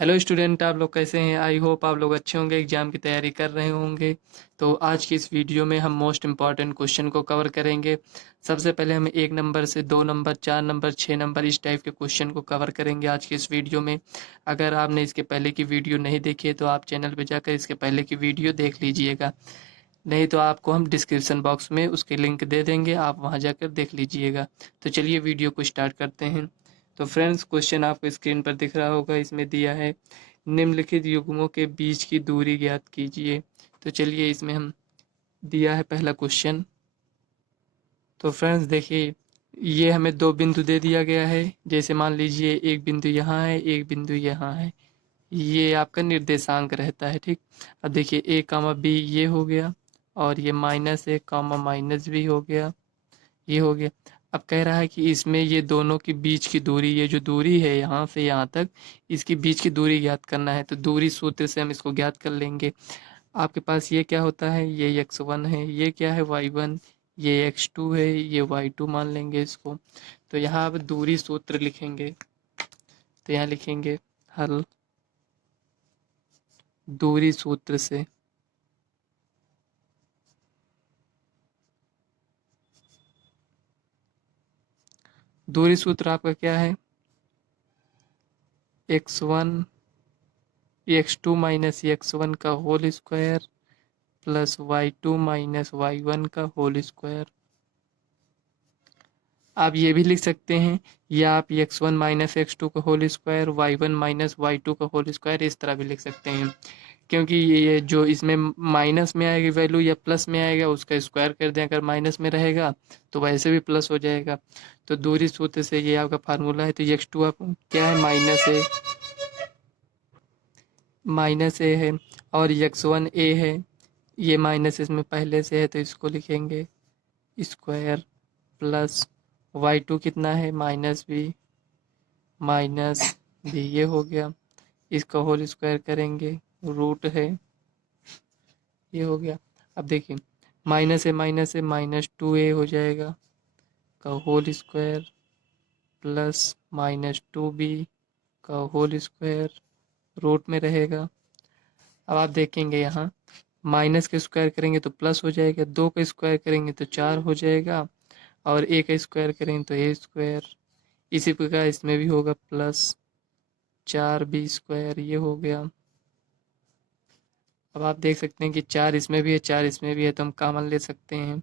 Hello student, आप लोग कैसे हैं? आई होप आप लोग अच्छे होंगे, एग्जाम की तैयारी कर रहे होंगे। तो आज की इस वीडियो में हम मोस्ट इम्पॉर्टेंट क्वेश्चन को कवर करेंगे। सबसे पहले हम 1 नंबर से 2 नंबर, 4 नंबर, 6 नंबर इस टाइप के क्वेश्चन को कवर करेंगे आज की इस वीडियो में। अगर आपने इसके पहले की वीडियो नहीं देखी है तो आप चैनल पर जाकर इसके पहले की वीडियो देख लीजिएगा। नहीं तो आपको हम डिस्क्रिप्शन बॉक्स में उसके लिंक दे देंगे, आप वहां जाकर देख लीजिएगा। तो चलिए वीडियो को स्टार्ट करते हैं। तो फ्रेंड्स, क्वेश्चन आपको स्क्रीन पर दिख रहा होगा। इसमें दिया है निम्नलिखित युग्मों के बीच की दूरी ज्ञात कीजिए। तो चलिए इसमें हम दिया है पहला क्वेश्चन। तो फ्रेंड्स देखिए, ये हमें दो बिंदु दे दिया गया है। जैसे मान लीजिए एक बिंदु यहाँ है, एक बिंदु यहाँ है। ये आपका निर्देशांक रहता है, ठीक। अब देखिए ए कामा बी ये हो गया, और ये माइनस ए कामा माइनस बी हो गया, ये हो गया। अब कह रहा है कि इसमें ये दोनों के बीच की दूरी, ये जो दूरी है यहाँ से यहाँ तक, इसकी बीच की दूरी ज्ञात करना है। तो दूरी सूत्र से हम इसको ज्ञात कर लेंगे। आपके पास ये क्या होता है, ये x1 है, ये क्या है y1, ये x2 है, ये y2 मान लेंगे इसको। तो यहाँ आप दूरी सूत्र लिखेंगे। तो यहाँ लिखेंगे हल दूरी सूत्र से। दूरी सूत्र आपका क्या है, x1 x2 माइनस x1 का whole square plus y2 minus y1 का होल स्क्वायर। आप ये भी लिख सकते हैं, या आप x1 माइनस x2 का whole square, y1 minus y2 का होल स्क्वायर, इस तरह भी लिख सकते हैं। क्योंकि ये जो इसमें माइनस में आएगी वैल्यू या प्लस में आएगा उसका स्क्वायर कर दें। अगर माइनस में रहेगा तो वैसे भी प्लस हो जाएगा। तो दूरी सूत्र से ये आपका फार्मूला है। तो x2 आप क्या है, माइनस ए है, और x1 ए है। ये माइनस इसमें पहले से है तो इसको लिखेंगे स्क्वायर प्लस y2 कितना है, माइनस बी ये हो गया। इसका होल स्क्वायर करेंगे, रूट है, ये हो गया। अब देखिए माइनस से -2a हो जाएगा का होल स्क्वायर प्लस -2b का होल स्क्वायर, रूट में रहेगा। अब आप देखेंगे यहाँ माइनस का स्क्वायर करेंगे तो प्लस हो जाएगा, 2 का स्क्वायर करेंगे तो 4 हो जाएगा, और ए का स्क्वायर करेंगे तो ए स्क्वायर। इसी प्रकार इसमें भी होगा प्लस 4b स्क्वायर, ये हो गया। अब आप देख सकते हैं कि 4 इसमें भी है, 4 इसमें भी है, तो हम कॉमन ले सकते हैं।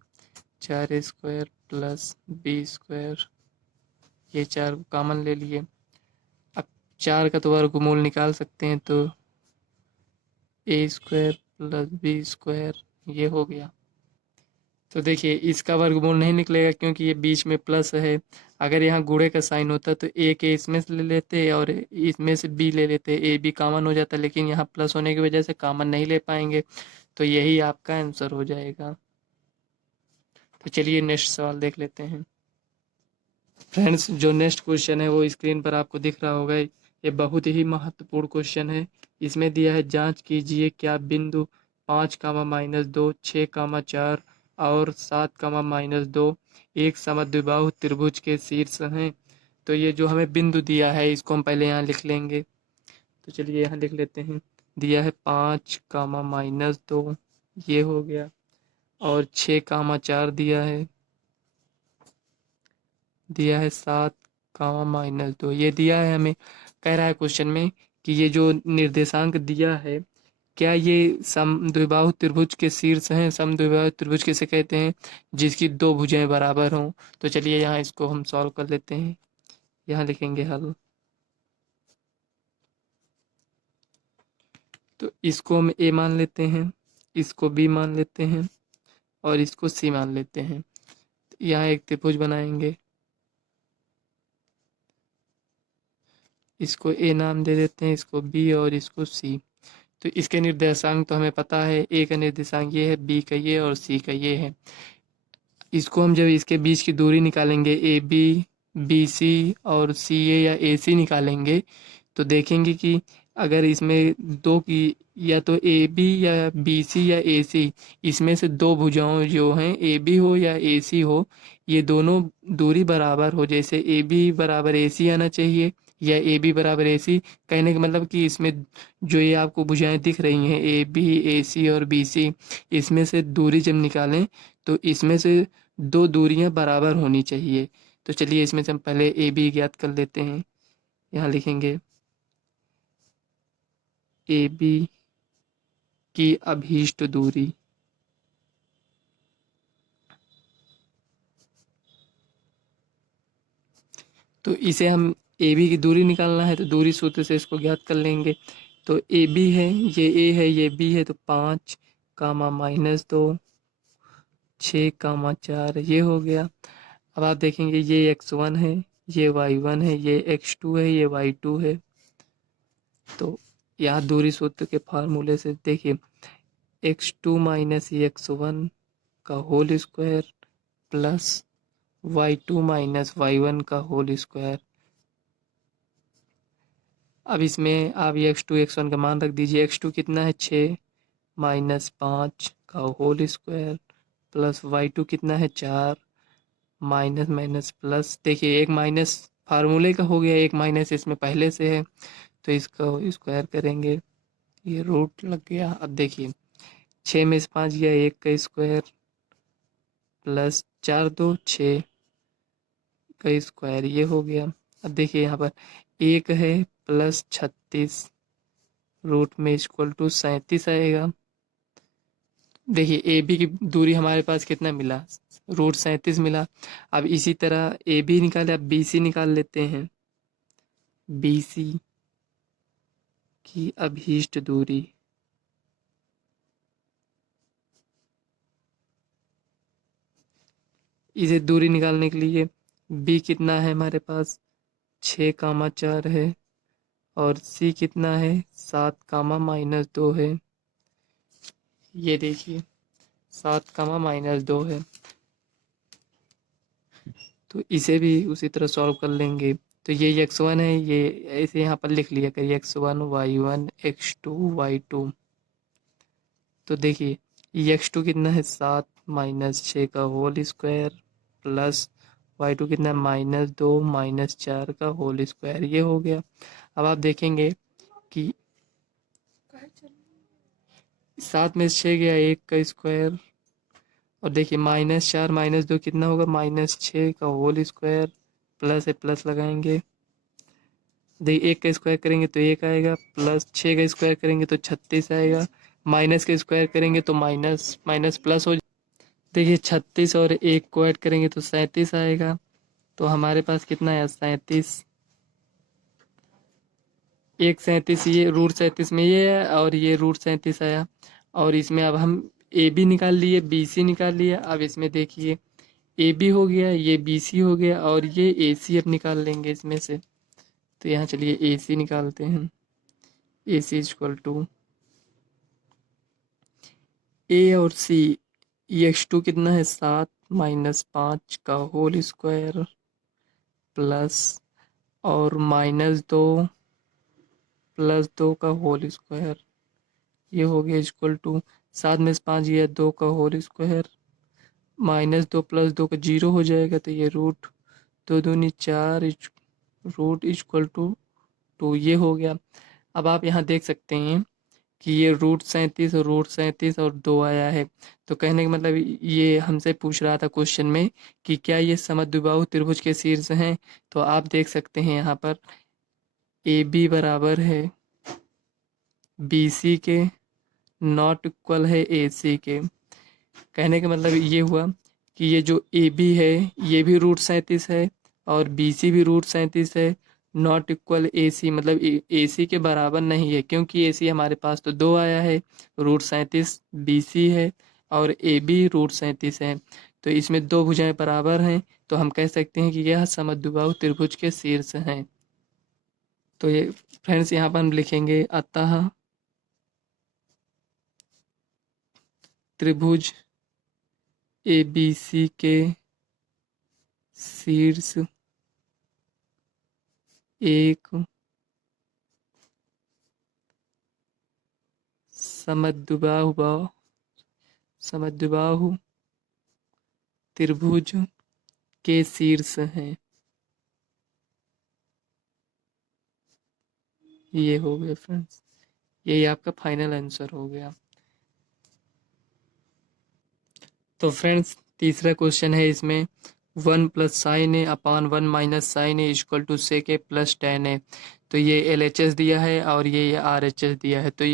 4a² प्लस बी स्क्वायर, ये 4 कॉमन ले लिए। अब 4 का तो वर्गमूल निकाल सकते हैं, तो a² प्लस बी स्क्वायर, ये हो गया। तो देखिए इसका वर्गमूल नहीं निकलेगा क्योंकि ये बीच में प्लस है। अगर यहाँ गुणे का साइन होता तो ए के इसमें से ले लेते और इसमें से बी ले लेते, ए बी कॉमन हो जाता, लेकिन यहाँ प्लस होने की वजह से कॉमन नहीं ले पाएंगे। तो यही आपका आंसर हो जाएगा। तो चलिए नेक्स्ट सवाल देख लेते हैं। फ्रेंड्स, जो नेक्स्ट क्वेश्चन है वो स्क्रीन पर आपको दिख रहा होगा। ये बहुत ही महत्वपूर्ण क्वेश्चन है। इसमें दिया है जांच कीजिए क्या बिंदु 5, -2, 6, 4 और 7, -2 एक समद्विबाहु त्रिभुज के शीर्ष हैं। तो ये जो हमें बिंदु दिया है इसको हम पहले यहाँ लिख लेंगे। तो चलिए यहाँ लिख लेते हैं। दिया है 5, -2 ये हो गया, और 6, 4 दिया है 7, -2 ये दिया है हमें। कह रहा है क्वेश्चन में कि ये जो निर्देशांक दिया है क्या ये समद्विबाहु त्रिभुज के शीर्ष हैं। समद्विबाहु त्रिभुज किसे कहते हैं, जिसकी दो भुजाएं बराबर हों। तो चलिए यहाँ इसको हम सॉल्व कर लेते हैं। यहाँ लिखेंगे हल। तो इसको हम ए मान लेते हैं, इसको बी मान लेते हैं, और इसको सी मान लेते हैं। तो यहाँ एक त्रिभुज बनाएंगे, इसको ए नाम दे देते हैं, इसको बी और इसको सी। तो इसके निर्देशांक तो हमें पता है, ए का निर्देशांक ये है, बी का ये और सी का ये है। इसको हम जब इसके बीच की दूरी निकालेंगे, ए बी, बी सी और सी ए या ए सी निकालेंगे, तो देखेंगे कि अगर इसमें दो की, या तो ए बी या बी सी या ए सी, इसमें से दो भुजाओं जो हैं ए बी हो या ए सी हो, ये दोनों दूरी बराबर हो। जैसे ए बी बराबर ए सी आना चाहिए, या ए बी बराबर ए सी। कहने का मतलब कि इसमें जो ये आपको भुजाएं दिख रही हैं ए बी ए सी और बी सी, इसमें से दूरी जब निकालें तो इसमें से दो दूरियां बराबर होनी चाहिए। तो चलिए इसमें से हम पहले ए बी ज्ञात कर लेते हैं। यहाँ लिखेंगे ए बी की अभीष्ट दूरी, तो इसे हम ए बी की दूरी निकालना है तो दूरी सूत्र से इसको ज्ञात कर लेंगे। तो ए बी है, ये ए है, ये बी है, तो 5 कामा -2 6 कामा 4 ये हो गया। अब आप देखेंगे ये x1 है, ये y1 है, ये x2 है, ये y2 है। तो यहाँ दूरी सूत्र के फार्मूले से देखिए x2 माइनस x1 का whole square plus y2 minus y1 का होल स्क्वायर। अब इसमें आप ये x2 x1 का मान रख दीजिए। x2 कितना है 6 माइनस 5 का होल स्क्वायर प्लस y2 कितना है 4 माइनस माइनस प्लस, देखिए एक माइनस फार्मूले का हो गया, एक माइनस इसमें पहले से है तो इसका स्क्वायर करेंगे, ये रूट लग गया। अब देखिए 6 में से 5 गया, 1 का स्क्वायर प्लस 4 2 6 का स्क्वायर ये हो गया। अब देखिए यहाँ पर 1 है प्लस 36 रूट में इक्वल टू 37 आएगा। देखिए ए बी की दूरी हमारे पास कितना मिला, √37 मिला। अब इसी तरह ए बी निकाले, अब बी सी निकाल लेते हैं। बी सी की अभीष्ट दूरी, इसे दूरी निकालने के लिए बी कितना है हमारे पास 6 कामा 4 है और सी कितना है 7 कामा -2 है। ये देखिए 7 कामा -2 है, तो इसे भी उसी तरह सॉल्व कर लेंगे। तो ये x1 है, ये ऐसे यहाँ पर लिख लिया करिए x1 y1 x2 y2। तो देखिए ये x2 कितना है 7 माइनस 6 का होल स्क्वायर प्लस y2 कितना है -2 माइनस 4 का होल स्क्वायर ये हो गया। अब आप देखेंगे कि 7 में से 6 गया 1 का स्क्वायर और देखिए -4 -2 कितना होगा -6 का होल स्क्वायर प्लस है प्लस लगाएंगे। देखिए 1 का स्क्वायर करेंगे तो 1 आएगा प्लस 6 का स्क्वायर करेंगे तो 36 आएगा, माइनस का स्क्वायर करेंगे तो माइनस माइनस प्लस हो। देखिए 36 और 1 को ऐड करेंगे तो 37 आएगा। तो हमारे पास कितना है 37, 1 37 ये √37 में ये है और ये √37 आया। और इसमें अब हम ए बी निकाल लिए बी सी निकाल लिया। अब इसमें देखिए ए बी हो गया, ये बी सी हो गया और ये ए सी अब निकाल लेंगे इसमें से। तो यहाँ चलिए ए सी निकालते हैं। ए सी इक्वल टू ए और सी, x2 कितना है 7 माइनस 5 का होल स्क्वायर प्लस और -2 प्लस 2 का होल स्क्वायर ये हो गया इक्वल टू 7 में से 5 गया 2 का होल स्क्वायर -2 प्लस 2 का 0 हो जाएगा। तो ये रूट 2 दूनी 4 रूट इक्वल टू 2 ये हो गया। अब आप यहाँ देख सकते हैं कि ये √37 और 2 आया है। तो कहने का मतलब ये हमसे पूछ रहा था क्वेश्चन में कि क्या ये समद्विबाहु त्रिभुज के शीर्ष हैं। तो आप देख सकते हैं यहाँ पर ए बी बराबर है बी सी के, नॉट इक्वल है ए सी के। कहने का मतलब ये हुआ कि ये जो ए बी है ये भी √37 है और बी सी भी √37 है, नॉट इक्वल ए सी मतलब ए सी के बराबर नहीं है, क्योंकि ए सी हमारे पास तो 2 आया है, √37 बी सी है और ए बी √37 है। तो इसमें दो भुजाएं बराबर हैं, तो हम कह सकते हैं कि यह समद्विबाहु त्रिभुज के शीर्ष हैं। तो ये फ्रेंड्स यहाँ पर हम लिखेंगे अतः त्रिभुज ए बी सी के शीर्ष एक समद्विबाहु त्रिभुज के शीर्ष हैं। ये हो गया फ्रेंड्स, यही आपका फाइनल आंसर हो गया। तो फ्रेंड्स तीसरा क्वेश्चन है इसमें, 1 + sin a/1 - sin a equal to sec a + tan a। तो ये LHS दिया है और ये RHS दिया है। तो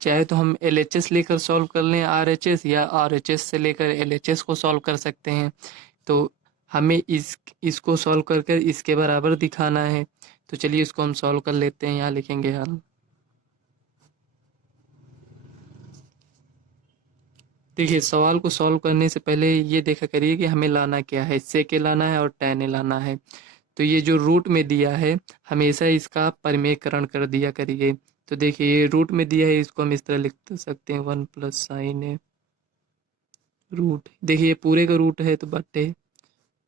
चाहे तो हम LHS लेकर सॉल्व कर लें RHS, या RHS से लेकर LHS को सॉल्व कर सकते हैं। तो हमें इसको सॉल्व कर कर इसके बराबर दिखाना है। तो चलिए इसको हम सॉल्व कर लेते हैं। यहाँ लिखेंगे हल। देखिए सवाल को सॉल्व करने से पहले ये देखा करिए कि हमें लाना क्या है, सेके लाना है और टैन लाना है। तो ये जो रूट में दिया है हमेशा इसका परिमेयकरण कर दिया करिए। तो देखिए ये रूट में दिया है, इसको हम इस तरह लिख सकते हैं 1 + sin a रूट। देखिए ये पूरे का रूट है तो बटे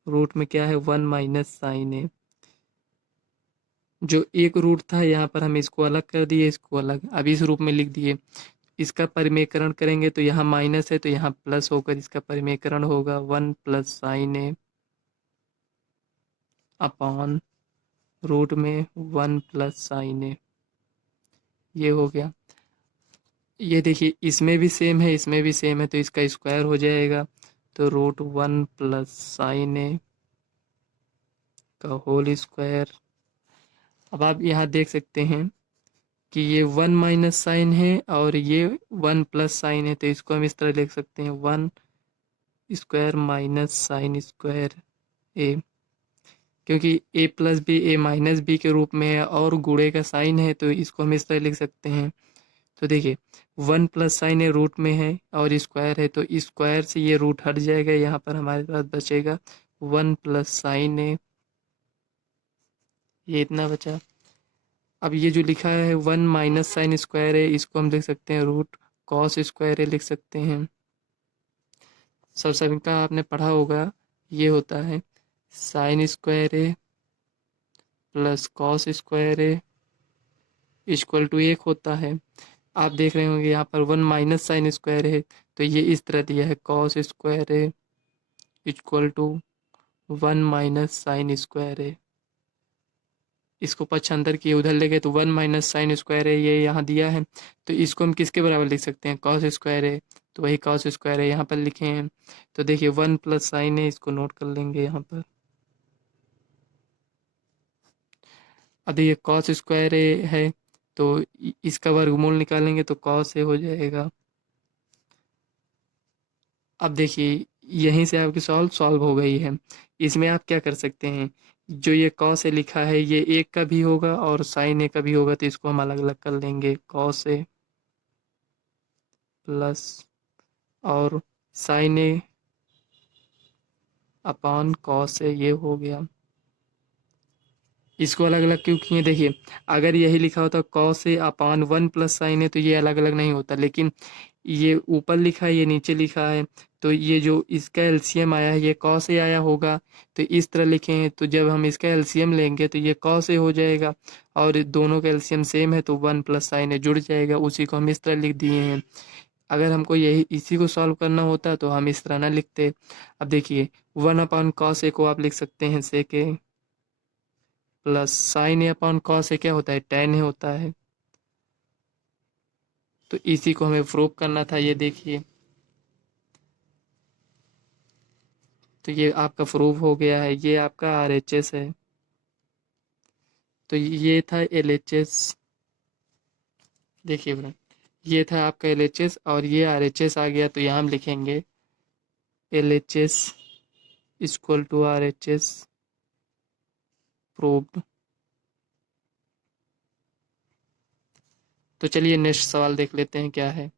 रूट में क्या है 1 - sin a। जो एक रूट था यहाँ पर हम इसको अलग कर दिए, इसको अलग अब इस रूप में लिख दिए। इसका परिमेयकरण करेंगे तो यहाँ माइनस है तो यहाँ प्लस होकर इसका परिमेयकरण होगा 1 + sin a अपॉन रूट में 1 + sin a। ये हो गया। ये देखिए इसमें भी सेम है, इसमें भी सेम है, तो इसका स्क्वायर हो जाएगा। तो √1 + sin a का होल स्क्वायर। अब आप यहाँ देख सकते हैं कि ये 1 - sin है और ये 1 + sin है। तो इसको हम इस तरह लिख सकते हैं 1 स्क्वायर - sin स्क्वायर a, क्योंकि a + b के रूप में है और गुणे का साइन है तो इसको हम इस तरह लिख सकते हैं। तो देखिए 1 + sin है रूट में है और स्क्वायर है, तो स्क्वायर से ये रूट हट जाएगा, यहाँ पर हमारे पास बचेगा 1 + sin a। ये इतना बचा। अब ये जो लिखा है 1 - sin स्क्वायर है, इसको हम लिख सकते हैं √cos स्क्वायर लिख सकते हैं। सब सबका आपने पढ़ा होगा, ये होता है sin square a plus cos square a equal to 1 होता है। आप देख रहे होंगे यहाँ पर 1 - sin स्क्वायर है, तो ये इस तरह दिया है cos square a equal to 1 - sin square है। इसको पक्षांतर किए उधर ले गए तो 1 - sin स्क्वायर है ये यहाँ दिया है, तो इसको हम किसके बराबर लिख सकते हैं कॉस स्क्वायर है। तो वही कॉस स्क्वायर है यहाँ पर लिखे हैं। तो देखिए 1 + sin है, इसको नोट कर लेंगे यहाँ पर। अब ये कॉस स्क्वायर है तो इसका वर्गमूल निकालेंगे तो कॉस ए हो जाएगा। अब देखिए यहीं से आपकी सॉल्व हो गई है। इसमें आप क्या कर सकते हैं, जो ये कॉस ए लिखा है ये एक का भी होगा और साइन ए का भी होगा, तो इसको हम अलग अलग कर लेंगे। कॉस ए प्लस और sign A upon cos A, ये हो गया। इसको अलग अलग क्यों किए, देखिए अगर यही लिखा होता कॉस ए अपॉन 1 + sin है तो ये अलग अलग नहीं होता, लेकिन ये ऊपर लिखा है ये नीचे लिखा है, तो ये जो इसका एलसीएम आया है ये कॉस ए आया होगा। तो इस तरह लिखे हैं, तो जब हम इसका एलसीएम लेंगे तो ये कॉस ए हो जाएगा और दोनों का एलसीएम सेम है तो 1 + sin है जुड़ जाएगा, उसी को हम इस तरह लिख दिए हैं। अगर हमको यही इसी को सॉल्व करना होता तो हम इस तरह ना लिखते। अब देखिए 1/cos ए को आप लिख सकते हैं सेक ए प्लस sin a/cos ए क्या होता है tan ए होता है। तो इसी को हमें प्रूव करना था, ये देखिए। तो ये आपका प्रूव हो गया है, ये आपका RHS है। तो ये था LHS। देखिए फ्रेंड ये था आपका LHS और ये RHS आ गया, तो यहाँ हम लिखेंगे LHS equal to RHS proved. तो चलिए नेक्स्ट सवाल देख लेते हैं क्या है।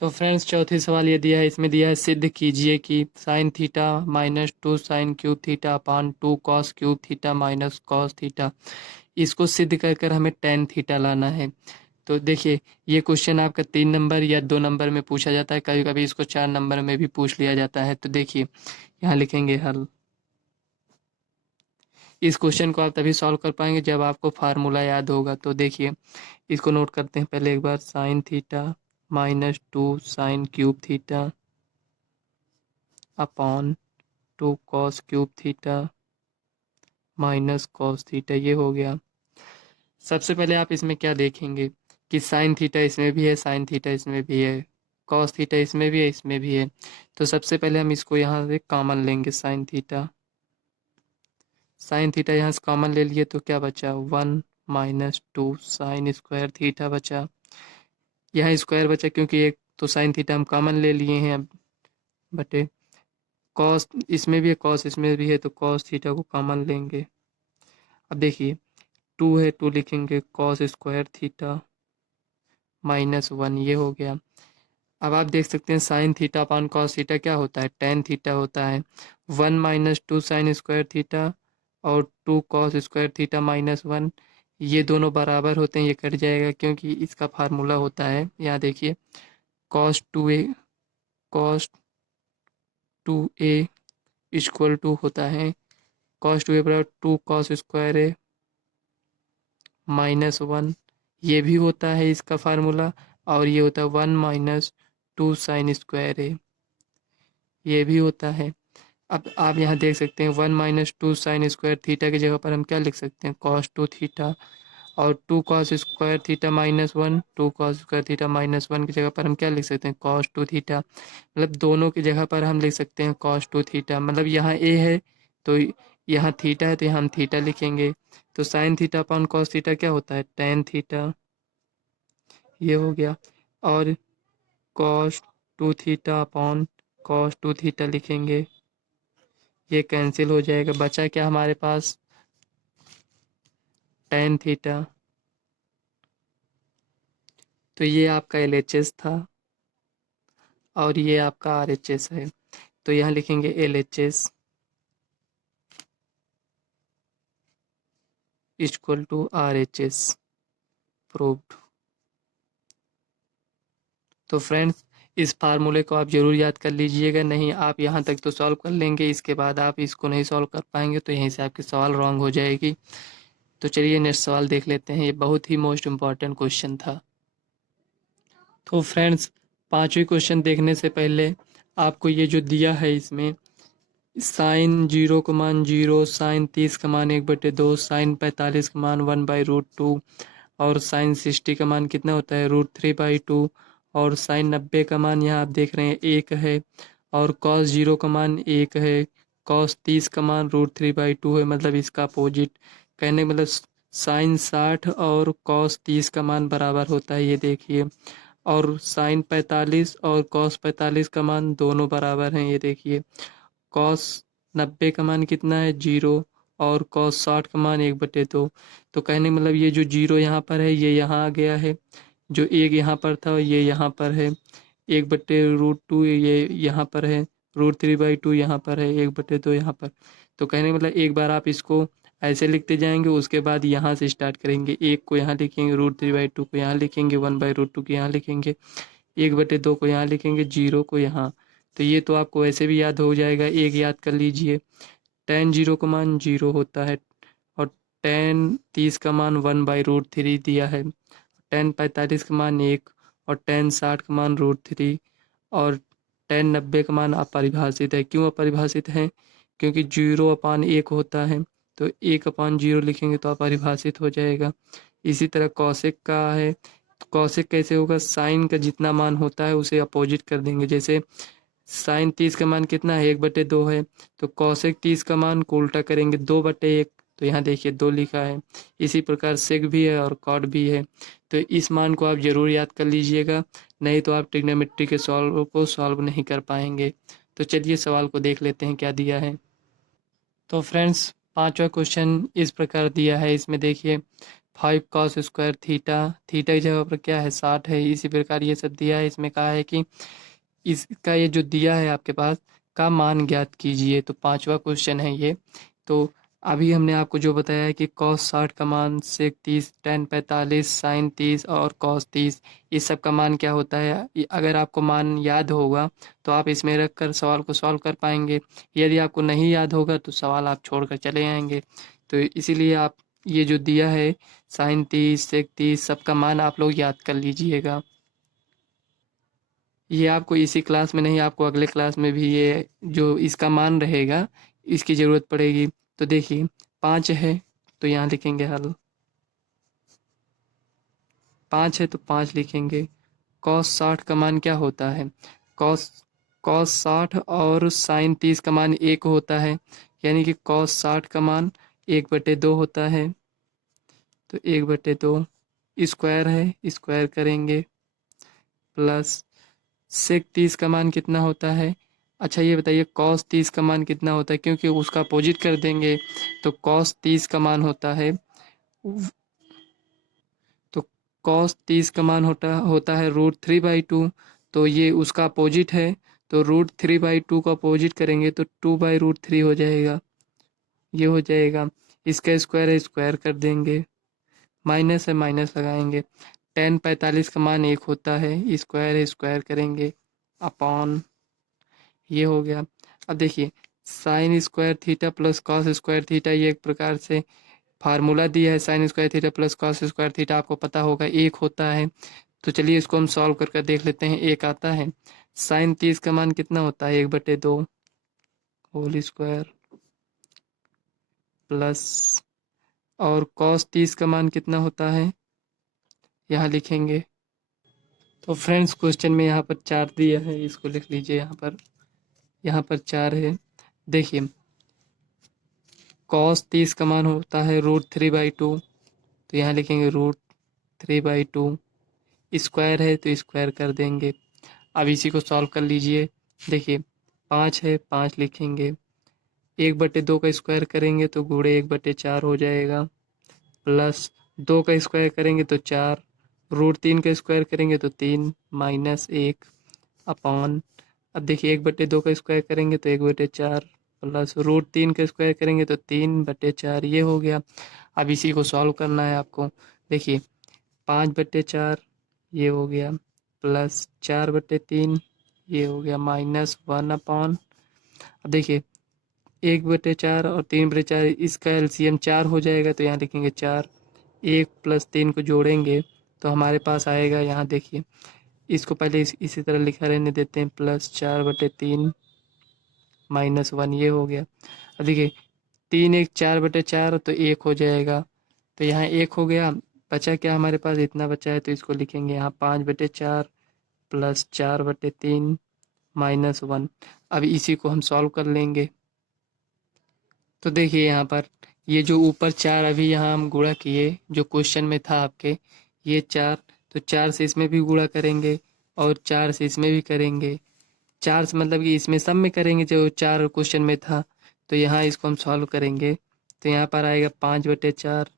तो फ्रेंड्स चौथी सवाल ये दिया है, इसमें दिया है सिद्ध कीजिए कि sign theta -2 sine cube theta upon 2 cos cube theta minus cos theta, इसको सिद्ध कर कर हमें टेन थीटा लाना है। तो देखिए ये क्वेश्चन आपका 3 नंबर या 2 नंबर में पूछा जाता है, कभी कभी इसको 4 नंबर में भी पूछ लिया जाता है। तो देखिए यहाँ लिखेंगे हल। इस क्वेश्चन को आप तभी सॉल्व कर पाएंगे जब आपको फार्मूला याद होगा। तो देखिए इसको नोट करते हैं पहले एक बार, sine theta -2 sine cube theta upon 2 cos cube theta minus cos theta, ये हो गया। सबसे पहले आप इसमें क्या देखेंगे कि साइन थीटा इसमें भी है, साइन थीटा इसमें भी है, कॉस थीटा इसमें भी है, इसमें भी है। तो सबसे पहले हम इसको यहाँ से कॉमन लेंगे, साइन थीटा। साइन थीटा यहाँ से कॉमन ले लिए तो क्या बचा, 1 - 2 साइन स्क्वायर थीटा बचा। यहाँ स्क्वायर बचा क्योंकि एक तो साइन थीटा हम कॉमन ले लिए हैं, अब बटे कॉस इसमें भी है, कॉस इसमें भी है, तो कॉस थीटा को कॉमन लेंगे। अब देखिए 2 है, 2 लिखेंगे, कॉस स्क्वायर थीटा -1, ये हो गया। अब आप देख सकते हैं sine theta upon cos theta क्या होता है, टेन थीटा होता है। 1 - 2 साइन स्क्वायर थीटा और 2 कॉस स्क्वायर थीटा -1, ये दोनों बराबर होते हैं, ये कट जाएगा क्योंकि इसका फार्मूला होता है, यहाँ देखिए cos 2a इक्वल टू होता है cos 2a बराबर 2 कॉस स्क्वायर है -1, ये भी होता है इसका फार्मूला। और ये होता है 1 - 2 साइन स्क्वायर है, ये भी होता है। अब आप यहाँ देख सकते हैं 1 - 2 साइन स्क्वायर थीटा की जगह पर हम क्या लिख सकते हैं, cos 2 थीटा। और 2 cos square theta -1, 2 cos square theta -1 की जगह पर हम क्या लिख सकते हैं, cos 2 थीटा। मतलब दोनों की जगह पर हम लिख सकते हैं cos 2 थीटा। मतलब यहाँ ए है तो यहाँ थीटा है तो यहाँ हम थीटा लिखेंगे। तो sine theta upon cos theta क्या होता है, टेन थीटा, ये हो गया। और cos 2 theta upon cos 2 theta लिखेंगे, ये कैंसिल हो जाएगा, बचा क्या हमारे पास, टेन थीटा। तो ये आपका LHS था और ये आपका RHS है। तो यहाँ लिखेंगे LHS equal to RHS proved. तो फ्रेंड्स इस फार्मूले को आप ज़रूर याद कर लीजिएगा, नहीं आप यहाँ तक तो सॉल्व कर लेंगे, इसके बाद आप इसको नहीं सॉल्व कर पाएंगे तो यहीं से आपकी सवाल रॉन्ग हो जाएगी। तो चलिए नेक्स्ट सवाल देख लेते हैं, ये बहुत ही मोस्ट इम्पॉर्टेंट क्वेश्चन था। तो फ्रेंड्स पांचवी क्वेश्चन देखने से पहले आपको ये जो दिया है इसमें साइन 0 का मान 0, साइन 30 का मान 1/2, साइन 45 का मान 1/√2 और साइन 60 का मान कितना होता है, √3/2 और साइन 90 का मान यहाँ आप देख रहे हैं 1 है और कॉस 0 का मान 1 है, कॉस 30 का मान √3/2 है, मतलब इसका अपोजिट। कहने का मतलब साइन 60 और कॉस 30 का मान बराबर होता है, ये देखिए। और साइन 45 और कॉस 45 का मान दोनों बराबर हैं, ये देखिए। कॉस 90 का मान कितना है, 0 और कॉस 60 का मान 1/2। तो कहने का मतलब ये जो 0 यहाँ पर है ये यहाँ आ गया है, जो 1 यहाँ पर था ये यहाँ पर है, 1/√2 ये यहाँ पर है, √3/2 यहाँ पर है, 1/2 यहाँ पर। तो कहने का मतलब एक बार आप इसको ऐसे लिखते जाएंगे, उसके बाद यहाँ से स्टार्ट करेंगे, 1 को यहाँ लिखेंगे, √3/2 को यहाँ लिखेंगे, 1/√2 को यहाँ लिखेंगे, 1/2 को यहाँ लिखेंगे, 0 को यहाँ। तो ये तो आपको वैसे भी याद हो जाएगा, एक याद कर लीजिए, tan 0 का मान 0 होता है और tan 30 का मान 1/√3 दिया है, tan 45 का मान 1 और tan 60 का मान √3 और tan 90 का मान अपरिभाषित है। क्यों अपरिभाषित है, क्योंकि 0/1 होता है, तो 1/0 लिखेंगे तो अपरिभाषित हो जाएगा। इसी तरह कौशिक का है, कौशिक कैसे होगा, साइन का जितना मान होता है उसे अपोजिट कर देंगे। जैसे साइन 30 का मान कितना है, 1/2 है, तो कौशिक 30 का मान को उल्टा करेंगे, 2/1, तो यहाँ देखिए 2 लिखा है। इसी प्रकार सेक भी है और कॉट भी है। तो इस मान को आप जरूर याद कर लीजिएगा, नहीं तो आप ट्रिग्नोमेट्री के सॉल्व को सॉल्व नहीं कर पाएंगे। तो चलिए सवाल को देख लेते हैं क्या दिया है। तो फ्रेंड्स पांचवा क्वेश्चन इस प्रकार दिया है, इसमें देखिए 5 कॉस स्क्वायर थीटा, थीटा की जगह पर क्या है 60 है, इसी प्रकार ये सब दिया है। इसमें कहा है कि इसका ये जो दिया है आपके पास का मान ज्ञात कीजिए, तो पांचवा क्वेश्चन है ये। तो अभी हमने आपको जो बताया है कि कॉस 60 का मान, सेक 30, टेन 45, साइन 30 और कॉस 30, इस सब का मान क्या होता है, अगर आपको मान याद होगा तो आप इसमें रख कर सवाल को सॉल्व कर पाएंगे। यदि आपको नहीं याद होगा तो सवाल आप छोड़ कर चले आएंगे। तो इसीलिए आप ये जो दिया है साइन 30, सेक 30, सबका मान आप लोग याद कर लीजिएगा। ये आपको इसी क्लास में नहीं, आपको अगले क्लास में भी ये जो इसका मान रहेगा इसकी ज़रूरत पड़ेगी। तो देखिए 5 है तो यहाँ लिखेंगे हल, 5 है तो 5 लिखेंगे। कॉस 60 का मान क्या होता है? कॉस कॉस 60 और साइन 30 का मान 1 होता है, यानी कि कॉस 60 का मान 1/2 होता है। तो 1/2 स्क्वायर है, स्क्वायर करेंगे, प्लस सेक 30 का मान कितना होता है? अच्छा ये बताइए कॉस 30 का मान कितना होता है, क्योंकि उसका अपोजिट कर देंगे। तो कॉस 30 का मान होता है, तो कॉस 30 का मान होता है √3/2। तो ये उसका अपोजिट है, तो √3/2 का अपोजिट करेंगे तो 2/√3 हो जाएगा। ये हो जाएगा, इसका स्क्वायर है, स्क्वायर कर देंगे, माइनस है माइनस लगाएंगे। tan 45 का मान 1 होता है, स्क्वायर है, स्क्वायर करेंगे, अपॉन, ये हो गया। अब देखिए sine square theta plus cos square theta, ये एक प्रकार से फार्मूला दिया है। Sine square theta plus cos square theta आपको पता होगा 1 होता है। तो चलिए इसको हम सॉल्व कर देख लेते हैं। 1 आता है, साइन 30 का मान कितना होता है? 1/2 होल स्क्वायर, प्लस, और कॉस 30 का मान कितना होता है? यहाँ लिखेंगे। तो फ्रेंड्स क्वेश्चन में यहाँ पर 4 दिया है, इसको लिख लीजिए यहाँ पर 4 है। देखिए कॉस 30 का मान होता है √3/2, तो यहाँ लिखेंगे √3/2, स्क्वायर है तो स्क्वायर कर देंगे। अब इसी को सॉल्व कर लीजिए। देखिए 5 है, 5 लिखेंगे, 1/2 का स्क्वायर करेंगे तो गुणे 1/4 हो जाएगा, प्लस 2 का स्क्वायर करेंगे तो 4, √3 का स्क्वायर करेंगे तो 3, माइनस 1, अपॉन, अब देखिए 1/2 का स्क्वायर करेंगे तो 1/4, प्लस √3 का स्क्वायर करेंगे तो 3/4, ये हो गया। अब इसी को सॉल्व करना है आपको। देखिए 5/4 ये हो गया, प्लस 4/3 ये हो गया, -1 अपॉन, अब देखिए 1/4 और 3/4, इसका एलसीएम 4 हो जाएगा, तो यहाँ लिखेंगे 4, 1 + 3 को जोड़ेंगे तो हमारे पास आएगा, यहाँ देखिए इसको पहले इसी तरह लिखा रहने देते हैं, +4/3 -1, ये हो गया। अब देखिए 3 1 4/4 तो 1 हो जाएगा, तो यहाँ 1 हो गया। बचा क्या हमारे पास? इतना बचा है, तो इसको लिखेंगे यहाँ 5/4 प्लस 4/3 -1। अब इसी को हम सॉल्व कर लेंगे। तो देखिए यहाँ पर ये जो ऊपर 4 अभी यहाँ हम गुणा किए, जो क्वेश्चन में था आपके, ये 4, तो 4 से इसमें भी गुणा करेंगे और 4 से इसमें भी करेंगे। 4 से मतलब कि इसमें सब में करेंगे जो 4 क्वेश्चन में था। तो यहाँ इसको हम सॉल्व करेंगे, तो यहाँ पर आएगा 5/4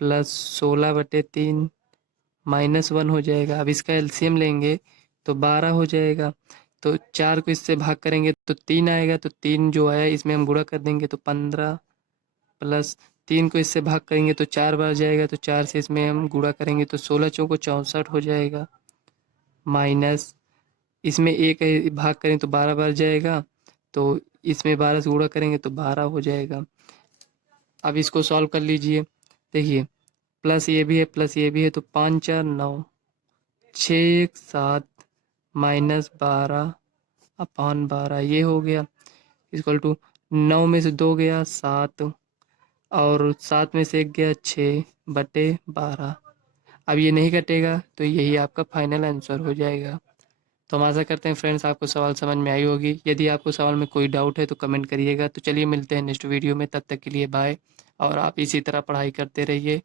प्लस 16/3 -1 हो जाएगा। अब इसका एलसीएम लेंगे तो 12 हो जाएगा। तो 4 को इससे भाग करेंगे तो 3 आएगा, तो 3 जो आया इसमें हम गुणा कर देंगे तो 15, प्लस 3 को इससे भाग करेंगे तो 4 बार जाएगा, तो 4 से इसमें हम गुणा करेंगे तो 16 चौको 64 हो जाएगा, माइनस इसमें 1 भाग करें तो 12 बार जाएगा, तो इसमें 12 से गुणा करेंगे तो 12 हो जाएगा। अब इसको सॉल्व कर लीजिए। देखिए प्लस ये भी है प्लस ये भी है, तो 5 4 9, 6 1 7 -12/12, ये हो गया, इक्वल टू 9 में से 2 गया 7, और 7 में से 1 गया 6/12। अब ये नहीं कटेगा, तो यही आपका फाइनल आंसर हो जाएगा। तो हम आशा करते हैं फ्रेंड्स आपको सवाल समझ में आई होगी। यदि आपको सवाल में कोई डाउट है तो कमेंट करिएगा। तो चलिए मिलते हैं नेक्स्ट वीडियो में, तब तक के लिए बाय, और आप इसी तरह पढ़ाई करते रहिए।